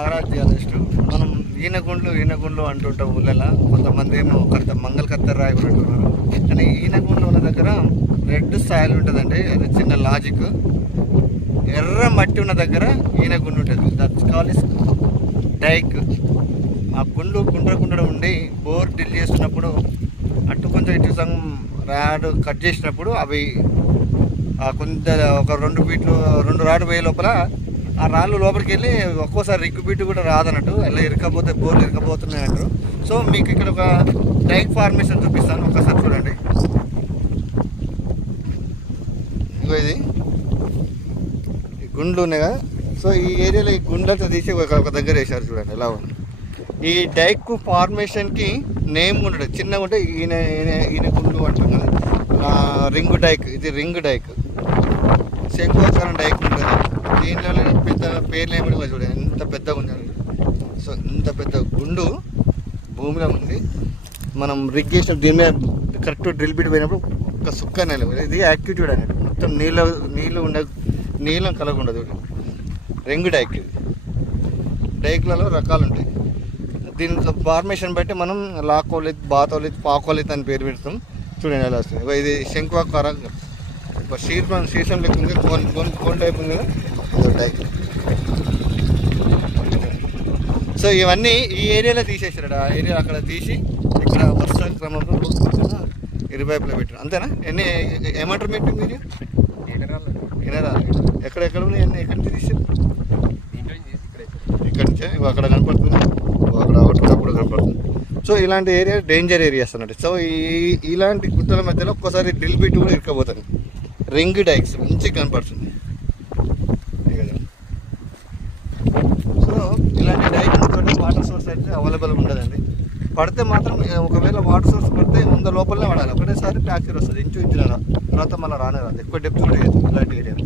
Nagaraj geologist. మనం ఈనగుండ్లు అంటుంటాం ఊళ్ళలో. కొంతమంది ఏమో మంగళ కత్తెర రాయి కూడా అంటున్నారు. కానీ ఈనగుండ్లు ఉన్న దగ్గర రెడ్ సాయిల్ ఉంటుందండి. అది చిన్న లాజిక్. ఎర్ర మట్టి ఉన్న దగ్గర ఈనగుండు ఉంటుంది. That's call is dyke. ఆ గుండ్ర ఉండి బోర్ డ్రిల్ చేస్తున్నప్పుడు అటు కొంచెం ఇటు సగం రాడ్ కట్ చేసినప్పుడు అవి కొంత ఒక 2 ఫీట్లు 2 రాడ్ పోయే లోపల ఆ రాళ్ళు లోపలికి వెళ్ళి ఒక్కోసారి రిగ్గు బీటు కూడా రాదన్నట్టు, ఎలా ఇరకపోతే బోర్లు ఇరకపోతున్నాయి అంటారు. సో మీకు ఇక్కడ ఒక డైక్ ఫార్మేషన్ చూపిస్తాను, ఒకసారి చూడండి. ఇగో ఇది గుండ్లు ఉన్నాయి కదా. సో ఈ ఏరియాలో ఈ గుండ్లతో తీసి ఒక దగ్గర వేసారు చూడండి ఎలా ఉంది. ఈ డైక్ ఫార్మేషన్కి నేమ్ ఉండదు, చిన్నగా ఉంటే ఈయన గుండు అంటాం కదా. రింగ్ డైక్, ఇది రింగ్ డైక్. శంకువాకారం డైక్ ఉంటుంది. దీంట్లోనే పెద్ద పేర్లు ఏమి చూడండి ఎంత పెద్దగా ఉంది. సో ఇంత పెద్ద గుండు భూమిలో ఉంది. మనం రిగ్ చేసిన దీని మీద కరెక్ట్ డ్రిల్ బిట్ పోయినప్పుడు ఒక సుక్క నెల. ఇది యాక్టిట్యూడ్ అనేది మొత్తం నీళ్ళం కలగకుండా రింగ్ డైక్. డైక్లలో రకాలు ఉంటాయి. దీని ఫార్మేషన్ బట్టి మనం లాకోలిత్, బాతోలిత్, పాకోలిత్ అని పేరు పెడతాం. చూడండి ఎలా వస్తుంది. ఇది శంకువాకారం శీర్షం లెక్క ఉంది, కోన్ టైప్ ఉంది కదా, డైక్. సో ఇవన్నీ ఈ ఏరియాలో తీసేసారు. ఆ ఏరియా అక్కడ తీసి ఇక్కడ వర్ష క్రమంలో ఇరువైపులో పెట్టారు. అంతేనా? ఏమంటారు మీరు? ఎనరాలు ఎక్కడెక్కడ ఉన్నాయి అన్నీ? ఎక్కడి నుంచి తీసారు? ఇక్కడి నుంచే. అక్కడ కనపడుతుంది, అక్కడ కూడా కనపడుతుంది. సో ఇలాంటి ఏరియా డేంజర్ ఏరియాస్ అన్నట్టు. సో ఇలాంటి గుట్టల మధ్యలో ఒక్కసారి డ్రిల్ బిట్ కూడా ఇరుక్కపోతుంది. రింగ్ డైక్స్ మంచిగా కనపడుతుంది. సో ఇలాంటి డైక్ వాటర్ సోర్స్ అయితే అవైలబుల్ ఉండదండి. పడితే మాత్రం ఒకవేళ వాటర్ సోర్స్ పడితే 100 లోపలనే పడాలి. ఒకటేసారి ఫ్రాక్చర్ వస్తుంది, ఇంచు తర్వాత మళ్ళీ రానే రాదు. ఎక్కువ డెప్త్ కూడా ఇలాంటి ఏరియా.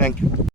Thank you.